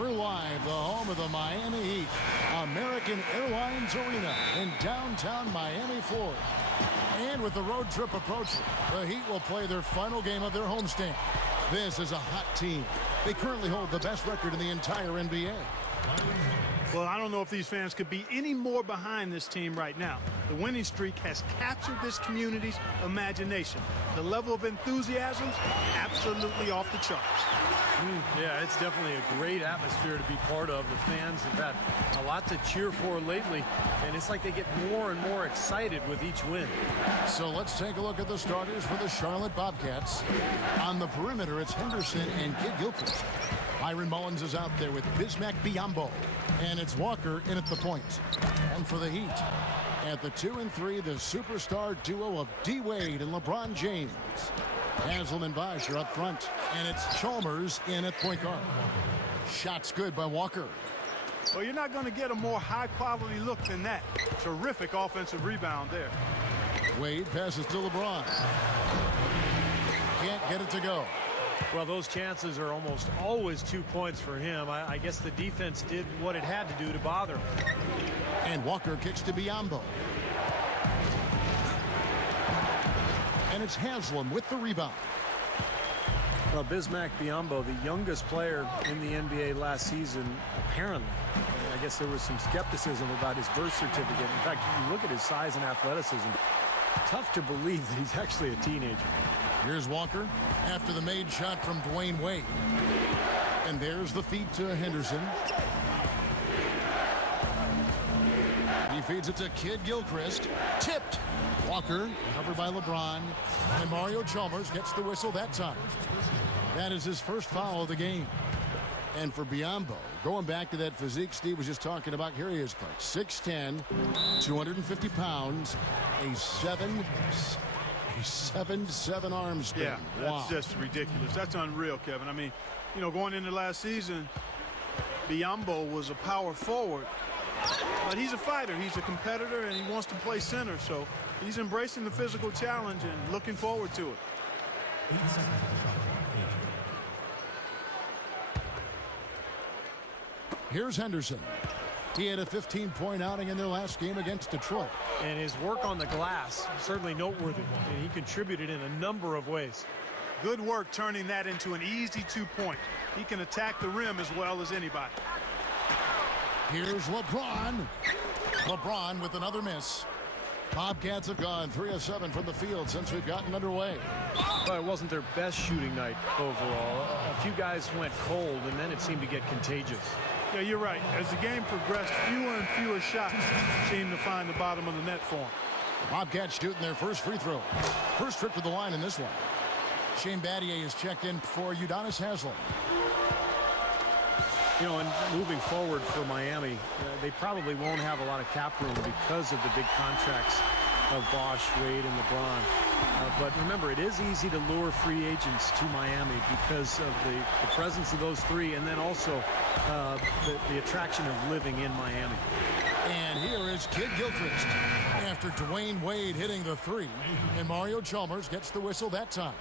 We're live, the home of the Miami Heat, American Airlines Arena in downtown Miami, Florida. And with the road trip approaching, the Heat will play their final game of their homestand. This is a hot team. They currently hold the best record in the entire NBA. Well, I don't know if these fans could be any more behind this team right now. The winning streak has captured this community's imagination. The level of enthusiasm, absolutely off the charts. Yeah, it's definitely a great atmosphere to be part of. The fans have had a lot to cheer for lately, and it's like they get more and more excited with each win. So let's take a look at the starters for the Charlotte Bobcats. On the perimeter, it's Henderson and Kid Gilchrist. Byron Mullins is out there with Bismack Biyombo. And it's Walker in at the point. And for the Heat, at the 2 and 3, the superstar duo of D. Wade and LeBron James. Haslam and Bosh are up front. And it's Chalmers in at point guard. Shots good by Walker. Well, you're not going to get a more high-quality look than that. Terrific offensive rebound there. Wade passes to LeBron. Can't get it to go. Well, those chances are almost always 2 points for him. I guess the defense did what it had to do to bother him. And Walker kicks to Biyombo. And it's Haslam with the rebound. Well, Bismack Biyombo, the youngest player in the NBA last season, apparently. I guess there was some skepticism about his birth certificate. In fact, you look at his size and athleticism, tough to believe that he's actually a teenager. Here's Walker after the made shot from Dwayne Wade. And there's the feed to Henderson. He feeds it to Kid Gilchrist. Tipped. Walker covered by LeBron. And Mario Chalmers gets the whistle that time. That is his first foul of the game. And for Biyombo, going back to that physique Steve was just talking about, here he is, Clark. 6'10", 250 pounds, a 7'7" arm span. Yeah, that's wow. just ridiculous. That's unreal, Kevin. I mean, you know, going into last season, Biyombo was a power forward. But he's a fighter. He's a competitor, and he wants to play center. So he's embracing the physical challenge and looking forward to it. Here's Henderson. He had a 15-point outing in their last game against Detroit. And his work on the glass, certainly noteworthy. And he contributed in a number of ways. Good work turning that into an easy 2-point. He can attack the rim as well as anybody. Here's LeBron. LeBron with another miss. Bobcats have gone 3 of 7 from the field since we've gotten underway. But it wasn't their best shooting night overall. A few guys went cold, and then it seemed to get contagious. Yeah, you're right. As the game progressed, fewer and fewer shots seemed to find the bottom of the net for him. Bobcats shooting their first free throw. First trip to the line in this one. Shane Battier is checked in for Udonis Haslam. You know, and moving forward for Miami, they probably won't have a lot of cap room because of the big contracts of Bosh, Wade, and LeBron. But remember, it is easy to lure free agents to Miami because of the presence of those three, and then also the attraction of living in Miami. And here is Kid Gilchrist after Dwayne Wade hitting the three. And Mario Chalmers gets the whistle that time.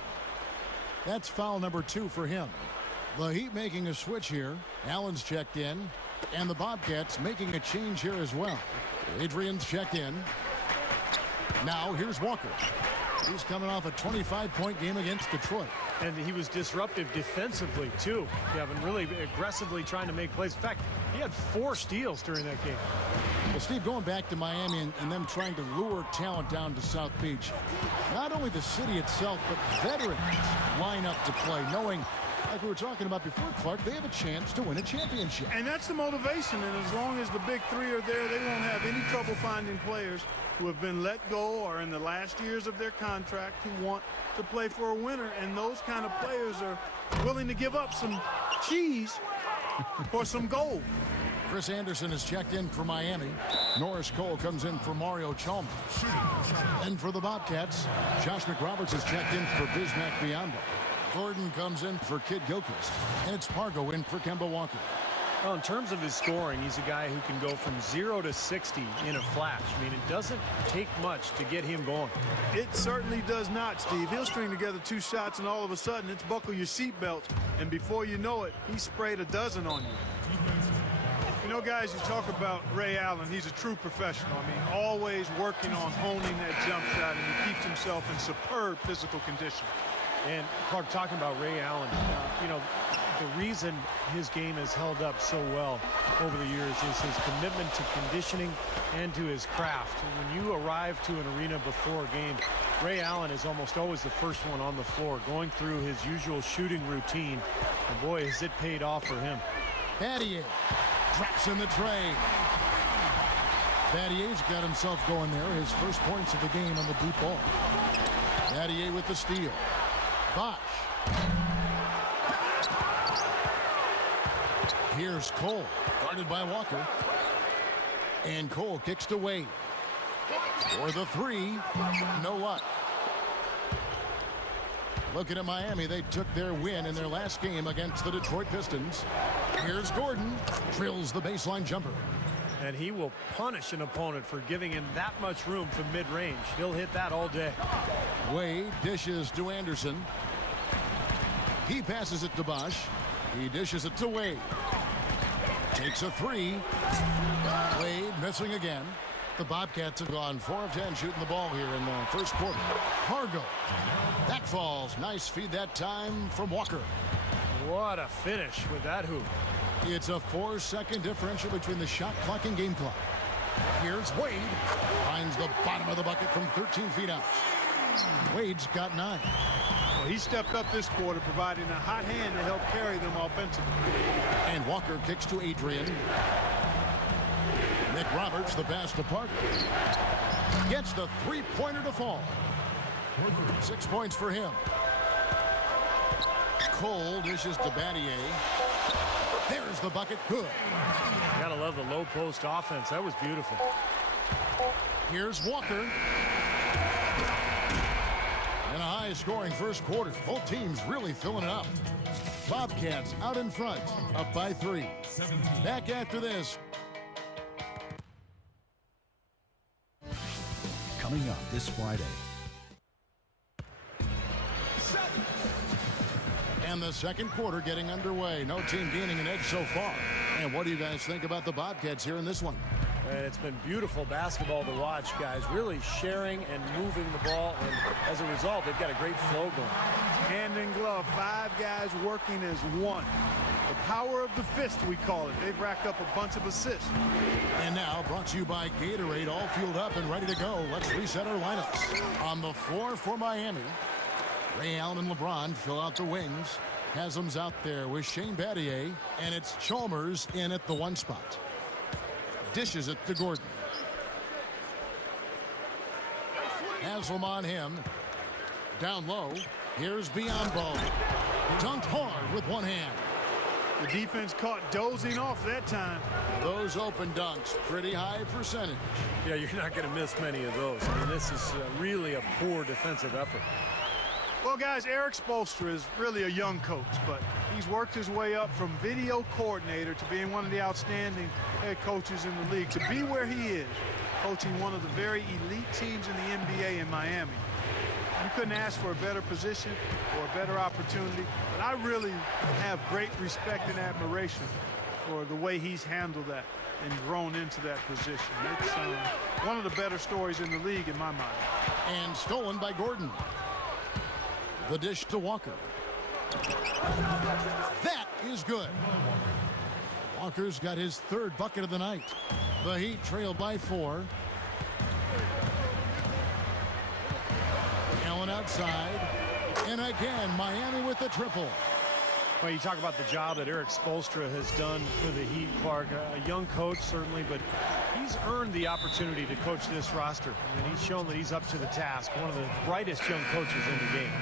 That's foul number 2 for him. The Heat making a switch here. Allen's checked in. And the Bobcats making a change here as well. Adrian's checked in. Now here's Walker. He's coming off a 25-point game against Detroit. And he was disruptive defensively, too. Kevin, really aggressively trying to make plays. In fact, he had 4 steals during that game. Well, Steve, going back to Miami and them trying to lure talent down to South Beach, not only the city itself, but veterans line up to play, knowing, like we were talking about before, Clark, they have a chance to win a championship. And that's the motivation, and as long as the big three are there, they won't have any trouble finding players who have been let go or in the last years of their contract who want to play for a winner, and those kind of players are willing to give up some cheese for some gold. Chris Anderson is checked in for Miami. Norris Cole comes in for Mario Chalmers. And for the Bobcats, Josh McRoberts is checked in for Bismack Biyombo. Gordon comes in for Kid Gilchrist. And it's Pargo in for Kemba Walker. Well, in terms of his scoring, he's a guy who can go from 0 to 60 in a flash. I mean, it doesn't take much to get him going. It certainly does not, Steve. He'll string together 2 shots, and all of a sudden, it's buckle your seatbelt. And before you know it, he sprayed a dozen on you. You know, guys, you talk about Ray Allen. He's a true professional. I mean, always working on honing that jump shot, and he keeps himself in superb physical condition. And Clark, talking about Ray Allen, you know, the reason his game has held up so well over the years is his commitment to conditioning and to his craft. When you arrive to an arena before a game, Ray Allen is almost always the first one on the floor, going through his usual shooting routine. And boy, has it paid off for him. Battier drops in the tray. Battier's got himself going there. His first points of the game on the deep ball. Battier with the steal. Bosch. Here's Cole, guarded by Walker. And Cole kicks to Wade. For the three, no luck. Looking at Miami, they took their win in their last game against the Detroit Pistons. Here's Gordon, drills the baseline jumper. And he will punish an opponent for giving him that much room from mid-range. He'll hit that all day. Wade dishes to Anderson. He passes it to Bosch. He dishes it to Wade. Takes a three. Wade missing again. The Bobcats have gone 4 of 10 shooting the ball here in the first quarter. Hargo. That falls. Nice feed that time from Walker. What a finish with that hoop. It's a 4-second differential between the shot clock and game clock. Here's Wade. Finds the bottom of the bucket from 13 feet out. Wade's got 9. Well, he stepped up this quarter, providing a hot hand to help carry them offensively. And Walker kicks to Adrian. Nick Roberts, the pass to Parker. Gets the three-pointer to fall. 6 points for him. Cole dishes to Battier. There's the bucket. Good. Gotta love the low post offense. That was beautiful. Here's Walker. And a high-scoring first quarter. Both teams really filling it up. Bobcats out in front, up by 3. Back after this. Coming up this Friday. And the second quarter getting underway. No team gaining an edge so far. And what do you guys think about the Bobcats here in this one? And it's been beautiful basketball to watch, guys. Really sharing and moving the ball. And as a result, they've got a great flow going. Hand in glove, 5 guys working as one. The power of the fist, we call it. They've racked up a bunch of assists. And now, brought to you by Gatorade, all fueled up and ready to go. Let's reset our lineups. On the floor for Miami, Ray Allen and LeBron fill out the wings. Haslam's out there with Shane Battier, and it's Chalmers in at the 1 spot. Dishes it to Gordon. Haslam on him. Down low. Here's Biyombo. Dunked hard with one hand. The defense caught dozing off that time. Those open dunks, pretty high percentage. Yeah, you're not going to miss many of those. I mean, this is really a poor defensive effort. Well, guys, Eric Spoelstra is really a young coach, but he's worked his way up from video coordinator to being one of the outstanding head coaches in the league. To be where he is, coaching one of the very elite teams in the NBA in Miami. You couldn't ask for a better position or a better opportunity, but I really have great respect and admiration for the way he's handled that and grown into that position. It's one of the better stories in the league in my mind. And stolen by Gordon. The dish to Walker. That is good. Walker's got his 3rd bucket of the night. The Heat trail by 4. Allen outside. And again, Miami with the triple. Well, you talk about the job that Eric Spoelstra has done for the Heat, Clark. A young coach, certainly, but he's earned the opportunity to coach this roster. And he's shown that he's up to the task. One of the brightest young coaches in the game.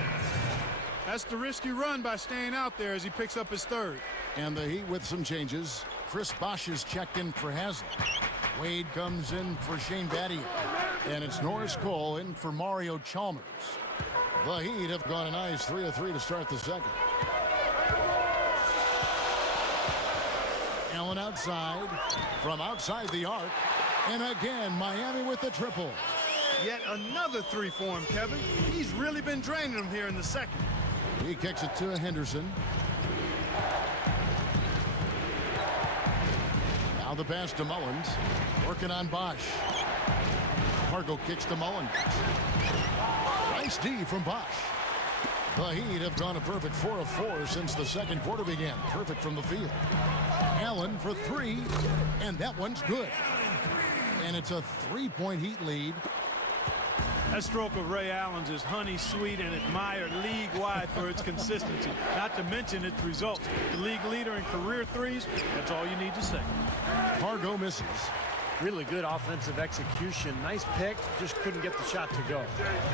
That's the risk you run by staying out there as he picks up his 3rd. And the Heat with some changes. Chris Bosch is checked in for Haslam. Wade comes in for Shane Battier. And it's Norris Cole in for Mario Chalmers. The Heat have gone a nice 3 of 3 to start the second. Allen outside, from outside the arc, and again Miami with the triple. Yet another 3 for him, Kevin. He's really been draining them here in the second. He kicks it to Henderson. Now the pass to Mullins. Working on Bosch. Fargo kicks to Mullins. Nice D from Bosch. The Heat have gone a perfect 4 of 4 since the second quarter began. Perfect from the field. Allen for 3, and that one's good. And it's a 3-point Heat lead. That stroke of Ray Allen's is honey sweet and admired league-wide for its consistency, not to mention its results. The league leader in career threes, that's all you need to say. Fargo misses. Really good offensive execution. Nice pick, just couldn't get the shot to go.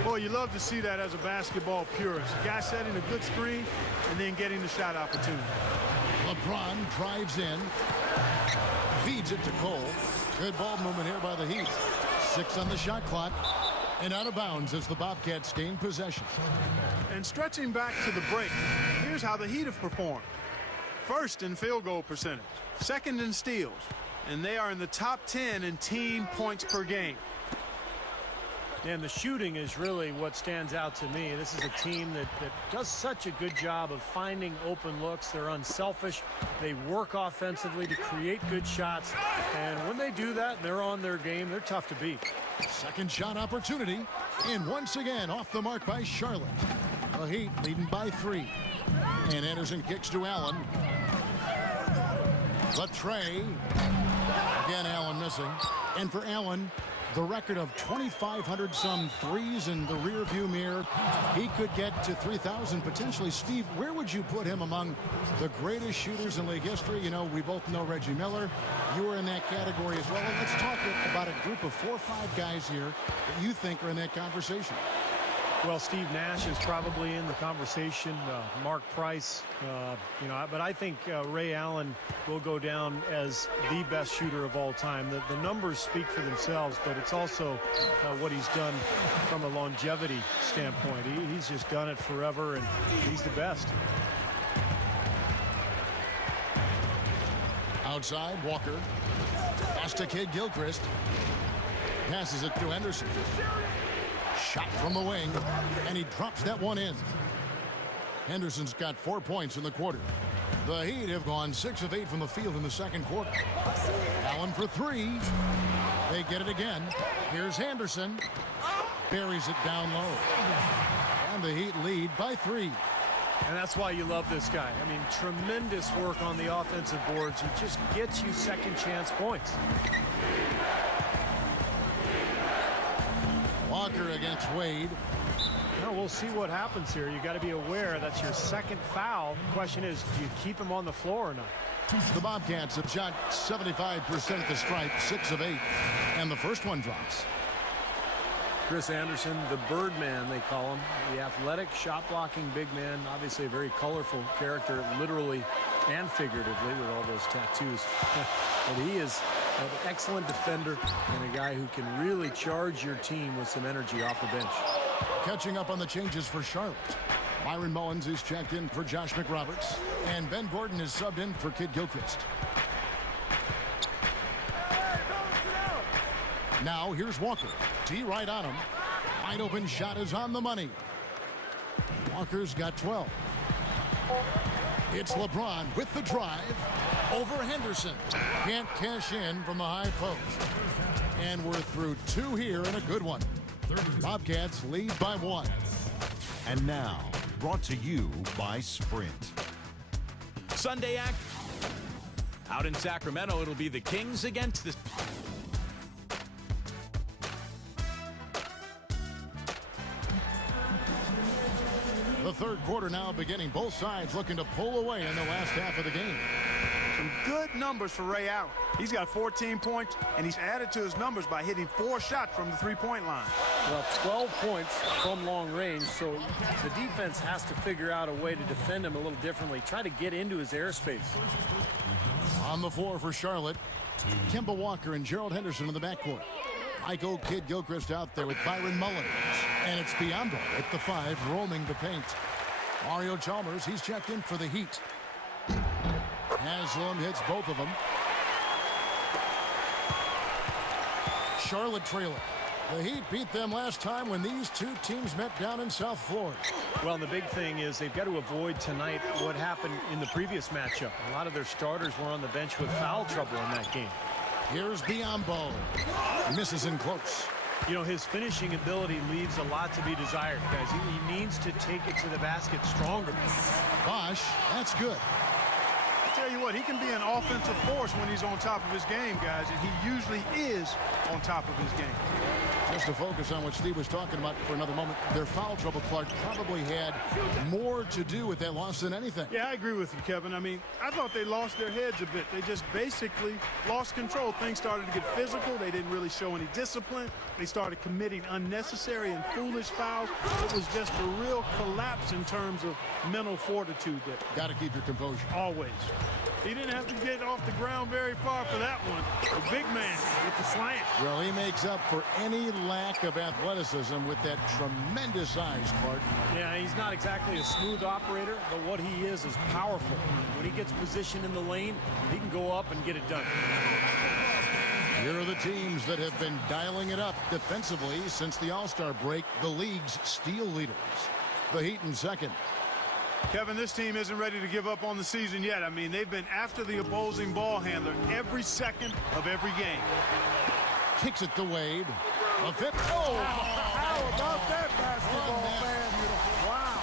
Boy, you love to see that as a basketball purist. A guy setting a good screen and then getting the shot opportunity. LeBron drives in. Feeds it to Cole. Good ball movement here by the Heat. 6 on the shot clock. And out of bounds as the Bobcats gain possession. And stretching back to the break, here's how the Heat have performed. First in field goal percentage, second in steals, and they are in the top 10 in team points per game. And the shooting is really what stands out to me. This is a team that does such a good job of finding open looks. They're unselfish. They work offensively to create good shots. And when they do that, they're on their game. They're tough to beat. Second shot opportunity. And once again, off the mark by Charlotte. The Heat leading by 3. And Anderson kicks to Allen. The tray. Again, Allen missing. And for Allen, the record of 2,500 some threes in the rearview mirror. He could get to 3,000 potentially. Steve, where would you put him among the greatest shooters in league history? You know, we both know Reggie Miller. You were in that category as well. And let's talk about a group of 4 or 5 guys here that you think are in that conversation. Well, Steve Nash is probably in the conversation. Mark Price, but I think Ray Allen will go down as the best shooter of all time. The numbers speak for themselves, but it's also what he's done from a longevity standpoint. He's just done it forever, and he's the best. Outside, Walker. Pass to Kid Gilchrist. Passes it to Henderson. Shot from the wing, and he drops that one in. Henderson's got 4 points in the quarter. The Heat have gone 6 of 8 from the field in the second quarter. Allen for 3. They get it again. Here's Henderson. Buries it down low. And the Heat lead by 3. And that's why you love this guy. I mean, tremendous work on the offensive boards. He just gets you second chance points. Walker against Wade. Well, we'll see what happens here. You got to be aware that's your second foul. The question is, do you keep him on the floor or not? The Bobcats have shot 75% at the stripe, 6 of 8, and the first one drops. Chris Anderson, the Birdman, they call him. The athletic, shot-blocking big man. Obviously a very colorful character, literally and figuratively, with all those tattoos. But he is an excellent defender and a guy who can really charge your team with some energy off the bench. Catching up on the changes for Charlotte. Myron Mullins is checked in for Josh McRoberts, and Ben Gordon is subbed in for Kid Gilchrist. Now here's Walker. T right on him. Wide open shot is on the money. Walker's got 12. It's LeBron with the drive over Henderson. Can't cash in from the high post. And we're through 2 here and a good one. Bobcats lead by 1. And now, brought to you by Sprint. Sunday act. Out in Sacramento, it'll be the Kings against the... The third quarter now beginning. Both sides looking to pull away in the last half of the game. Some good numbers for Ray Allen. He's got 14 points, and he's added to his numbers by hitting 4 shots from the three-point line. Well, 12 points from long range, so the defense has to figure out a way to defend him a little differently. Try to get into his airspace. On the floor for Charlotte, Kemba Walker and Gerald Henderson in the backcourt. Michael Kid Gilchrist out there with Byron Mullins. And it's Biombo at the 5, roaming the paint. Mario Chalmers, he's checked in for the Heat. Haslam hits both of them. Charlotte trailing. The Heat beat them last time when these two teams met down in South Florida. Well, the big thing is they've got to avoid tonight what happened in the previous matchup. A lot of their starters were on the bench with foul trouble in that game. Here's Biombo. Misses in close. You know, his finishing ability leaves a lot to be desired, guys. He needs to take it to the basket stronger. Bosch, that's good. I tell you what, he can be an offensive force when he's on top of his game, guys, and he usually is on top of his game. Just to focus on what Steve was talking about for another moment, their foul trouble, Clark, probably had more to do with that loss than anything. Yeah, I agree with you, Kevin. I mean, I thought they lost their heads a bit. They just basically lost control. Things started to get physical. They didn't really show any discipline. They started committing unnecessary and foolish fouls. It was just a real collapse in terms of mental fortitude there. Got to keep your composure. Always. He didn't have to get off the ground very far for that one. The big man with the slant. Well, he makes up for any lack of athleticism with that tremendous size, Clark. Yeah, he's not exactly a smooth operator, but what he is powerful. When he gets positioned in the lane, he can go up and get it done. Here are the teams that have been dialing it up defensively since the All-Star break, the league's steal leaders. The Heat in second. Kevin, this team isn't ready to give up on the season yet. I mean, they've been after the opposing ball handler every second of every game. Kicks it to Wade. A fifth. Oh, how about that basketball, man? Wow.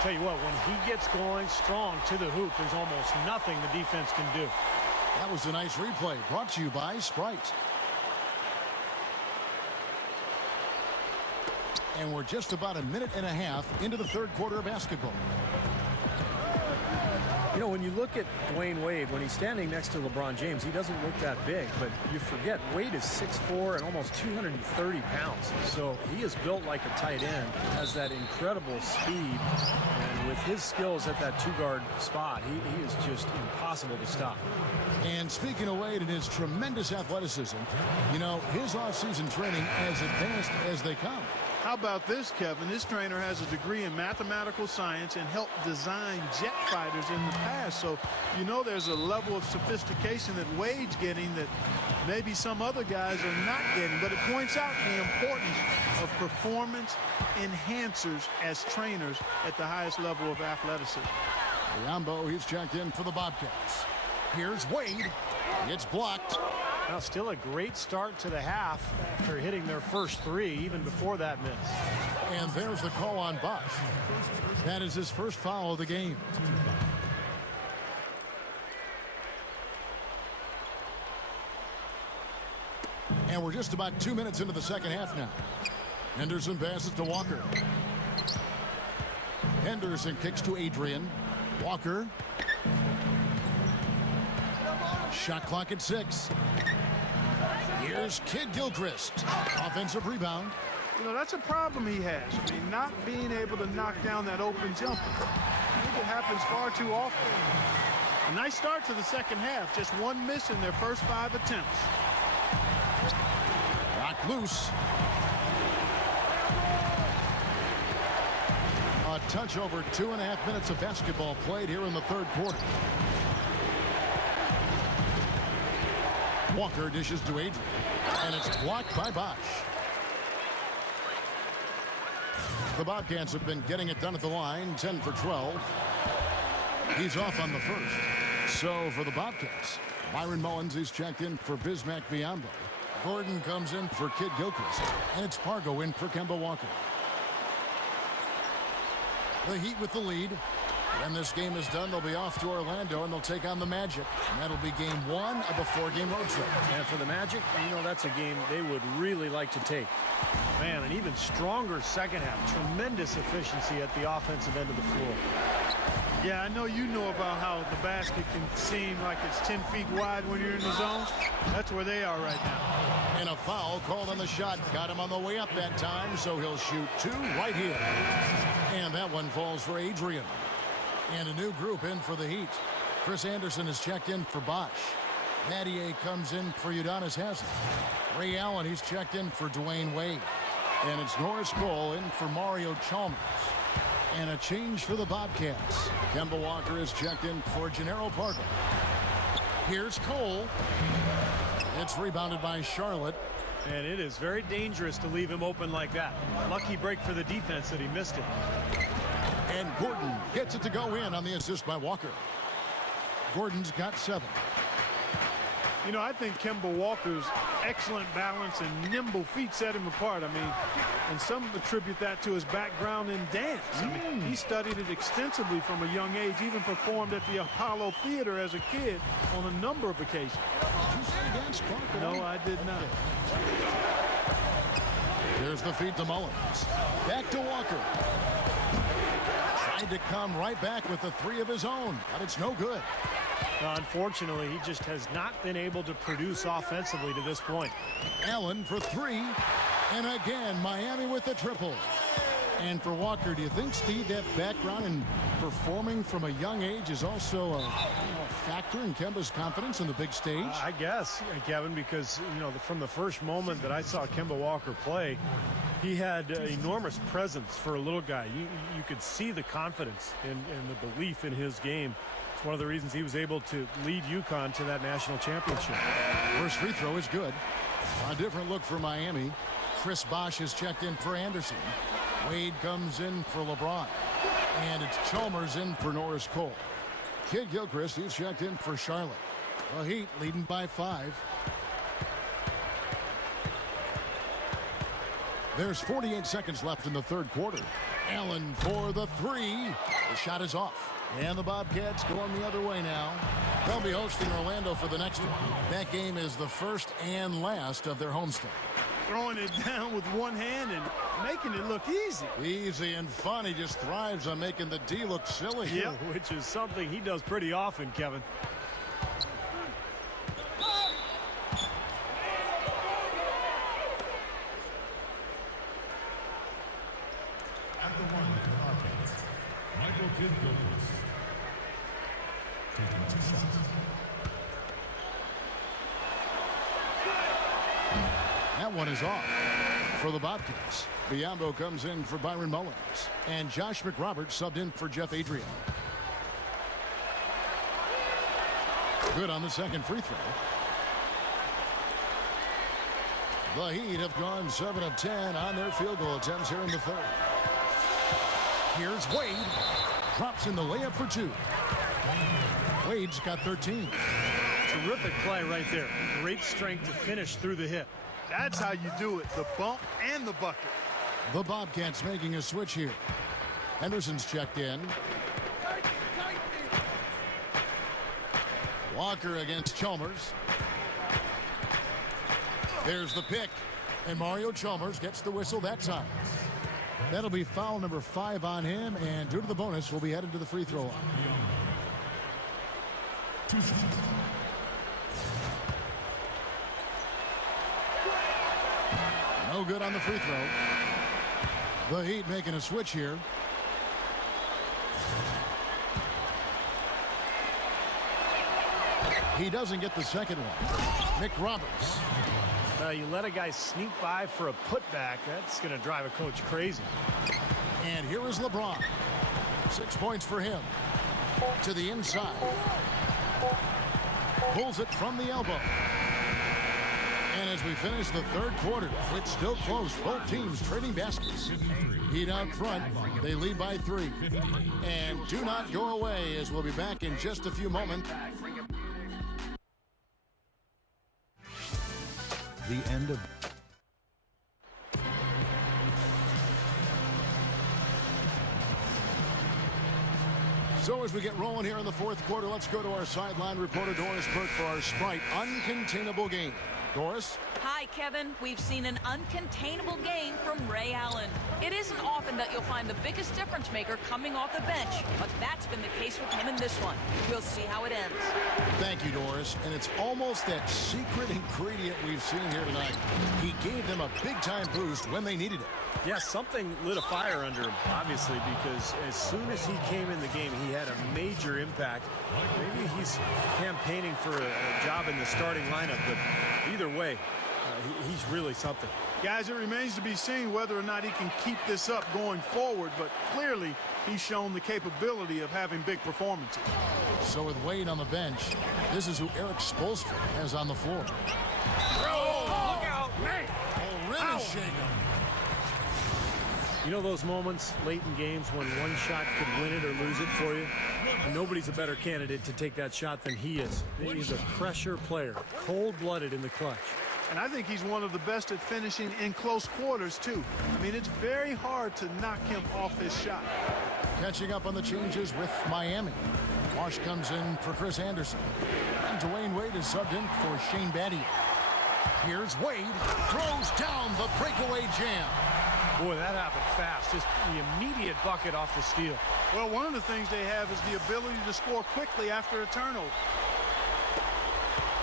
Tell you what, when he gets going strong to the hoop, there's almost nothing the defense can do. That was a nice replay brought to you by Sprite. And we're just about a minute and a half into the third quarter of basketball. You know, when you look at Dwayne Wade, when he's standing next to LeBron James, he doesn't look that big, but you forget Wade is 6'4" and almost 230 pounds. So he is built like a tight end, has that incredible speed, and with his skills at that two-guard spot, he is just impossible to stop. And speaking of Wade and his tremendous athleticism, you know, his off-season training as advanced as they come. How about this, Kevin? This trainer has a degree in mathematical science and helped design jet fighters in the past. So, you know, there's a level of sophistication that Wade's getting that maybe some other guys are not getting. But it points out the importance of performance enhancers as trainers at the highest level of athleticism. Biombo, he's checked in for the Bobcats. Here's Wade. It's blocked. Now, still a great start to the half after hitting their first three, even before that miss. And there's the call on Bosch. That is his first foul of the game. And we're just about 2 minutes into the second half now. Henderson passes to Walker. Henderson kicks to Adrian. Walker. Shot clock at 6. Here's Kid Gilchrist. Offensive rebound. You know, that's a problem he has. I mean, not being able to knock down that open jumper. I think it happens far too often. A nice start to the second half. Just one miss in their first 5 attempts. Knocked loose. A touch over 2.5 minutes of basketball played here in the third quarter. Walker dishes to Adrian, and it's blocked by Bosch. The Bobcats have been getting it done at the line, 10 for 12. He's off on the first. So for the Bobcats, Byron Mullins is checked in for Bismack Biyombo. Gordon comes in for Kid Gilchrist, and it's Pargo in for Kemba Walker. The Heat with the lead. When this game is done, they'll be off to Orlando, and they'll take on the Magic. And that'll be game 1 of a 4-game road trip. And for the Magic, you know, that's a game they would really like to take. Man, an even stronger second half. Tremendous efficiency at the offensive end of the floor. Yeah, I know you know about how the basket can seem like it's 10 feet wide when you're in the zone. That's where they are right now. And a foul called on the shot. Got him on the way up that time, so he'll shoot 2 right here. And that one falls for Adrian. And a new group in for the Heat. Chris Anderson is checked in for Bosch. Nattier comes in for Udonis Haslem. Ray Allen, he's checked in for Dwayne Wade. And it's Norris Cole in for Mario Chalmers. And a change for the Bobcats. Kemba Walker is checked in for Gennaro Pargo. Here's Cole. It's rebounded by Charlotte. And it is very dangerous to leave him open like that. Lucky break for the defense that he missed it. And Gordon gets it to go in on the assist by Walker. Gordon's got 7. You know, I think Kemba Walker's excellent balance and nimble feet set him apart. I mean, and some attribute that to his background in dance. I mean, he studied it extensively from a young age, even performed at the Apollo Theater as a kid on a number of occasions. Did you say dance, Clark? No, I did not. There's the feed to Mullins. Back to Walker. Tried to come right back with the 3 of his own, but it's no good. Unfortunately, he just has not been able to produce offensively to this point. Allen for 3. And again, Miami with the triple. And for Walker, do you think, Steve, that background in performing from a young age is also a factor in Kemba's confidence in the big stage? I guess, Kevin, because, you know, from the first moment that I saw Kemba Walker play, he had enormous presence for a little guy. You could see the confidence and the belief in his game. It's one of the reasons he was able to lead UConn to that national championship. First free throw is good. A different look for Miami. Chris Bosh is checked in for Anderson. Wade comes in for LeBron. And it's Chalmers in for Norris Cole. Kid Gilchrist, he's checked in for Charlotte. The Heat leading by 5. There's 48 seconds left in the third quarter. Allen for the 3. The shot is off. And the Bobcats going the other way now. They'll be hosting Orlando for the next one. That game is the first and last of their homestand. Throwing it down with one hand and making it look easy. Easy and fun. He just thrives on making the D look silly. Yeah, which is something he does pretty often, Kevin. At the line, Michael Kidd-Gilchrist. Taking 2 shots. That one is off for the Bobcats. Biyombo comes in for Byron Mullins. And Josh McRoberts subbed in for Jeff Adrian. Good on the second free throw. The Heat have gone 7 of 10 on their field goal attempts here in the third. Here's Wade. Drops in the layup for 2. Wade's got 13. Terrific play right there. Great strength to finish through the hit. That's how you do it, the bump and the bucket. The Bobcats making a switch here. Henderson's checked in. Walker against Chalmers. There's the pick. And Mario Chalmers gets the whistle that time. That'll be foul number 5 on him, and due to the bonus, we'll be headed to the free throw line. 2 shots. No good on the free throw. The Heat making a switch here. He doesn't get the second one. McRoberts. You let a guy sneak by for a putback. That's going to drive a coach crazy. And here is LeBron. 6 points for him. To the inside. Pulls it from the elbow. And as we finish the third quarter, it's still close. Both teams trading baskets. Heat out front. They lead by 3. And do not go away, as we'll be back in just a few moments. The end of... So as we get rolling here in the fourth quarter, let's go to our sideline reporter, Doris Burke, for our Sprite Uncontainable game. Doris? Hi, Kevin. We've seen an uncontainable game from Ray Allen. It isn't often that you'll find the biggest difference maker coming off the bench, but that's been the case with him in this one. We'll see how it ends. Thank you, Doris. And it's almost that secret ingredient we've seen here tonight. He gave them a big-time boost when they needed it. Yeah, something lit a fire under him, obviously, because as soon as he came in the game, he had a major impact. Maybe he's campaigning for a job in the starting lineup, but either way, he's really something. Guys, it remains to be seen whether or not he can keep this up going forward, but clearly he's shown the capability of having big performances. So with Wade on the bench, this is who Eric Spoelstra has on the floor. Oh, look out, man! You know those moments late in games when one shot could win it or lose it for you? And nobody's a better candidate to take that shot than he is. He's a pressure player, cold-blooded in the clutch. And I think he's one of the best at finishing in close quarters, too. I mean, it's very hard to knock him off his shot. Catching up on the changes with Miami. Wash comes in for Chris Anderson. And Dwayne Wade is subbed in for Shane Battier. Here's Wade. Throws down the breakaway jam. Boy, that happened fast. Just the immediate bucket off the steal. Well, one of the things they have is the ability to score quickly after a turnover.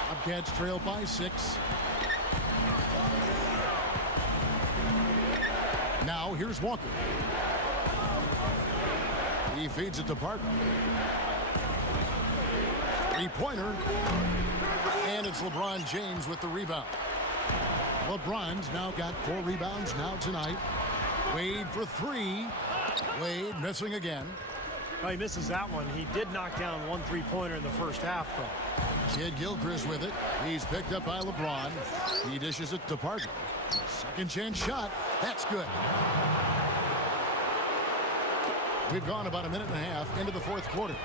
Bobcats trail by 6. Now here's Walker. He feeds it to Parker. Three-pointer. And it's LeBron James with the rebound. LeBron's now got 4 rebounds now tonight. Wade for 3. Wade missing again. Well, he misses that one. He did knock down 1 3-pointer in the first half, though. Kid Gilchrist with it. He's picked up by LeBron. He dishes it to Parker. Second chance shot. That's good. We've gone about a minute and a half into the fourth quarter.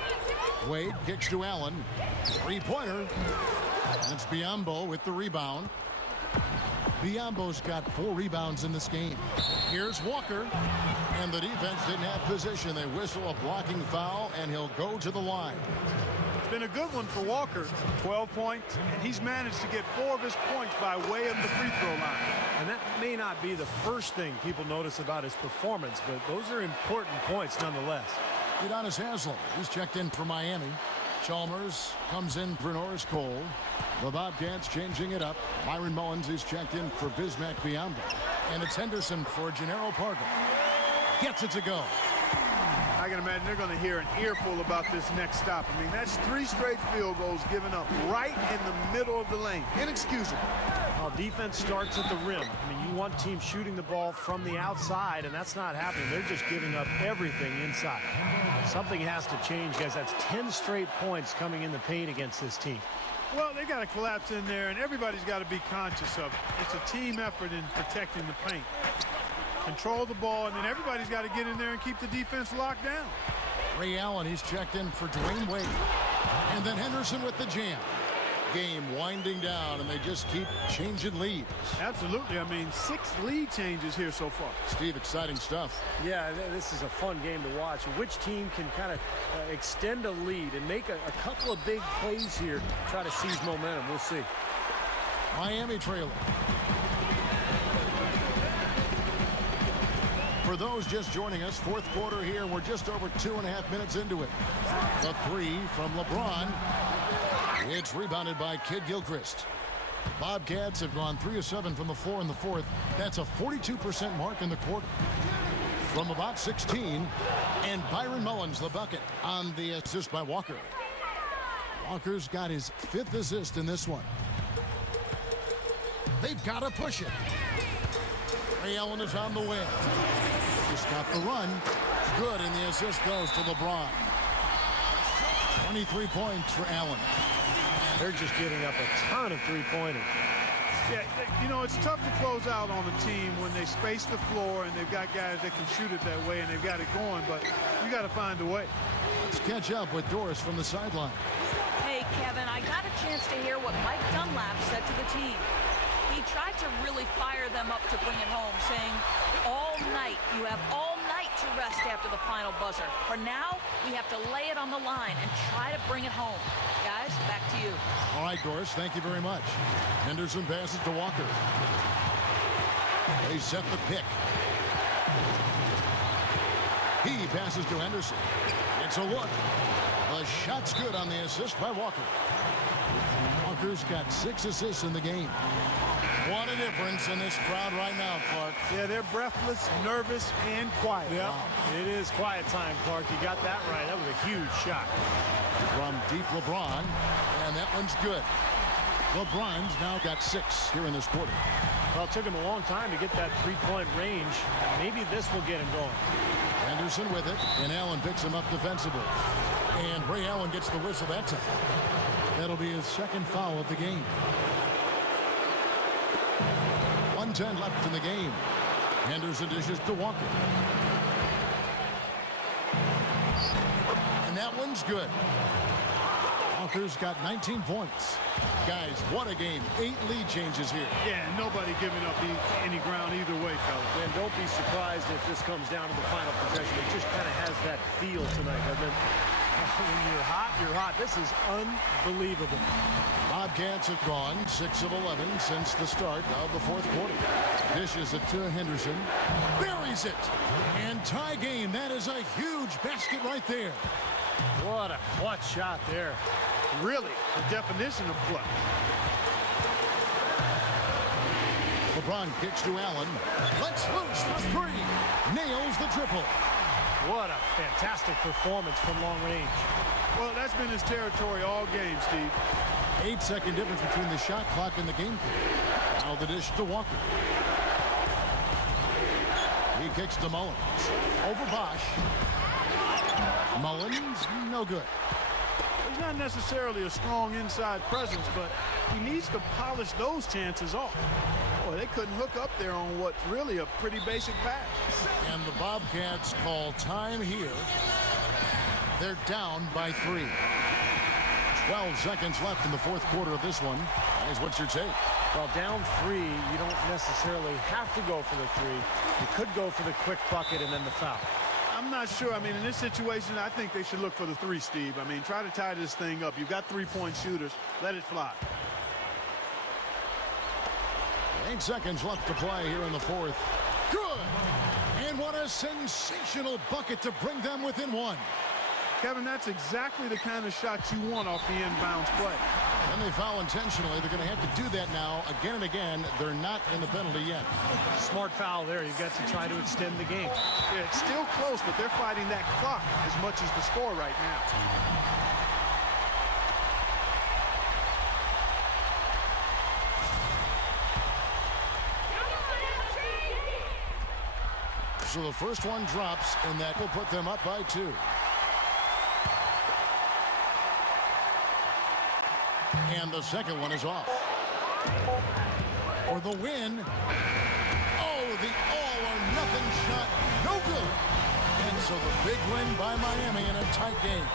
Wade kicks to Allen. Three-pointer. That's Biyombo with the rebound. Biyombo's got 4 rebounds in this game. Here's Walker. And the defense didn't have position. They whistle a blocking foul, and he'll go to the line. It's been a good one for Walker. 12 points, and he's managed to get 4 of his points by way of the free throw line. And that may not be the first thing people notice about his performance, but those are important points nonetheless. Udonis Haslem, he's checked in for Miami. Chalmers comes in for Norris Cole. The Bobcats changing it up. Byron Mullins is checked in for Bismack Biyombo. And it's Henderson for Gennaro Parker. Gets it to go. I can imagine they're going to hear an earful about this next stop. I mean, that's 3 straight field goals given up right in the middle of the lane. Inexcusable. Well, defense starts at the rim. I mean, you want teams shooting the ball from the outside, and that's not happening. They're just giving up everything inside. Something has to change, guys. That's 10 straight points coming in the paint against this team. Well, they got to collapse in there, and everybody's got to be conscious of it. It's a team effort in protecting the paint. Control the ball, and then everybody's got to get in there and keep the defense locked down. Ray Allen, he's checked in for Dwayne Wade. And then Henderson with the jam. Game winding down, and they just keep changing leads. Absolutely. I mean, 6 lead changes here so far. Steve, exciting stuff. Yeah, this is a fun game to watch. Which team can kind of extend a lead and make a couple of big plays here, try to seize momentum. We'll see. Miami trailing. For those just joining us, fourth quarter here. We're just over 2.5 minutes into it. The 3 from LeBron. It's rebounded by Kid Gilchrist. Bobcats have gone 3 of 7 from the floor in the fourth. That's a 42% mark in the quarter. From about 16, and Byron Mullins, the bucket, on the assist by Walker. Walker's got his 5th assist in this one. They've got to push it. Ray Allen is on the win. Just got the run. Good, and the assist goes to LeBron. 23 points for Allen. They're just getting up a ton of 3-pointers. Yeah, you know, it's tough to close out on a team when they space the floor and they've got guys that can shoot it that way and they've got it going, but you got to find a way. Let's catch up with Doris from the sideline. Hey, Kevin, I got a chance to hear what Mike Dunlap said to the team. He tried to really fire them up to bring it home, saying, all night, you have all night to rest after the final buzzer. For now, we have to lay it on the line and try to bring it home. Guys, back to you. All right, Doris, thank you very much. Henderson passes to Walker. They set the pick. He passes to Henderson. It's a look. The shot's good on the assist by Walker. Walker's got 6 assists in the game. What a difference in this crowd right now, Clark. Yeah, they're breathless, nervous, and quiet. Yeah, wow. It is quiet time, Clark. You got that right. That was a huge shot. From deep LeBron, and that one's good. LeBron's now got 6 here in this quarter. Well, it took him a long time to get that 3-point range. Maybe this will get him going. Henderson with it, and Allen picks him up defensively. And Ray Allen gets the whistle that time. That'll be his 2nd foul of the game. 1:10 left in the game. Henderson dishes to Walker. And that one's good. Walker's got 19 points. Guys, what a game. 8 lead changes here. Yeah, nobody giving up any ground either way, fellas. And don't be surprised if this comes down to the final possession. It just kind of has that feel tonight, doesn't it? When you're hot, you're hot. This is unbelievable. Bobcats have gone 6 of 11 since the start of the fourth quarter. Dishes it to Henderson. Buries it. And tie game. That is a huge basket right there. What a clutch shot there. Really, the definition of clutch. LeBron kicks to Allen. Let's loose for 3. Nails the triple. What a fantastic performance from long range. Well, that's been his territory all game, Steve. 8-second difference between the shot clock and the game clock. Now the dish to Walker. He kicks to Mullins. Over Bosch. Mullins, no good. He's not necessarily a strong inside presence, but he needs to polish those chances off. Boy, they couldn't hook up there on what's really a pretty basic pass. And the Bobcats call time here. They're down by 3. 12 seconds left in the fourth quarter of this one. Guys, what's your take? Well, down 3, you don't necessarily have to go for the 3. You could go for the quick bucket and then the foul. I'm not sure. I mean, in this situation, I think they should look for the 3, Steve. I mean, try to tie this thing up. You've got 3-point shooters. Let it fly. 8 seconds left to play here in the fourth. Good! And what a sensational bucket to bring them within 1. Kevin, that's exactly the kind of shot you want off the inbounds play. And they foul intentionally. They're going to have to do that now again and again. They're not in the penalty yet. Smart foul there. You've got to try to extend the game. Yeah, it's still close, but they're fighting that clock as much as the score right now. So the first one drops, and that will put them up by 2. And the second one is off. For the win. Oh, the all-or-nothing shot. No good. And so the big win by Miami in a tight game.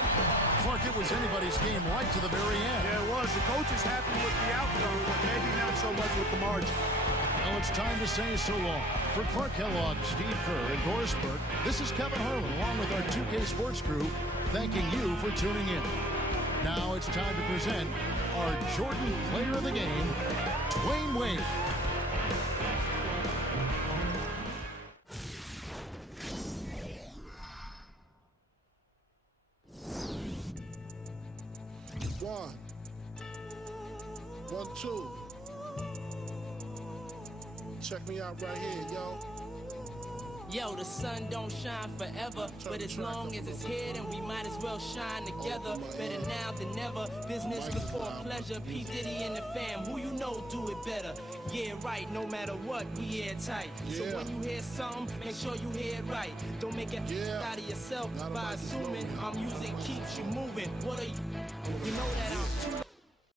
Clark, it was anybody's game right to the very end. Yeah, it was. The coach is happy with the outcome, but maybe not so much with the margin. Well, it's time to say so long. For Clark Kellogg, Steve Kerr, and Doris Burke, this is Kevin Harlan, along with our 2K Sports crew, thanking you for tuning in. Now it's time to present our Jordan Player of the Game, Dwayne Wade. One, two. Check me out right here, yo. Yo, the sun don't shine forever, but as long as it's here, then we might as well shine together. Better now than never, business before pleasure. P. Diddy and the fam, who you know do it better. Yeah, right, no matter what, we airtight. So when you hear something, make sure you hear it right. Don't make it out of yourself by assuming our music keeps you moving. What are you? You know that I'm too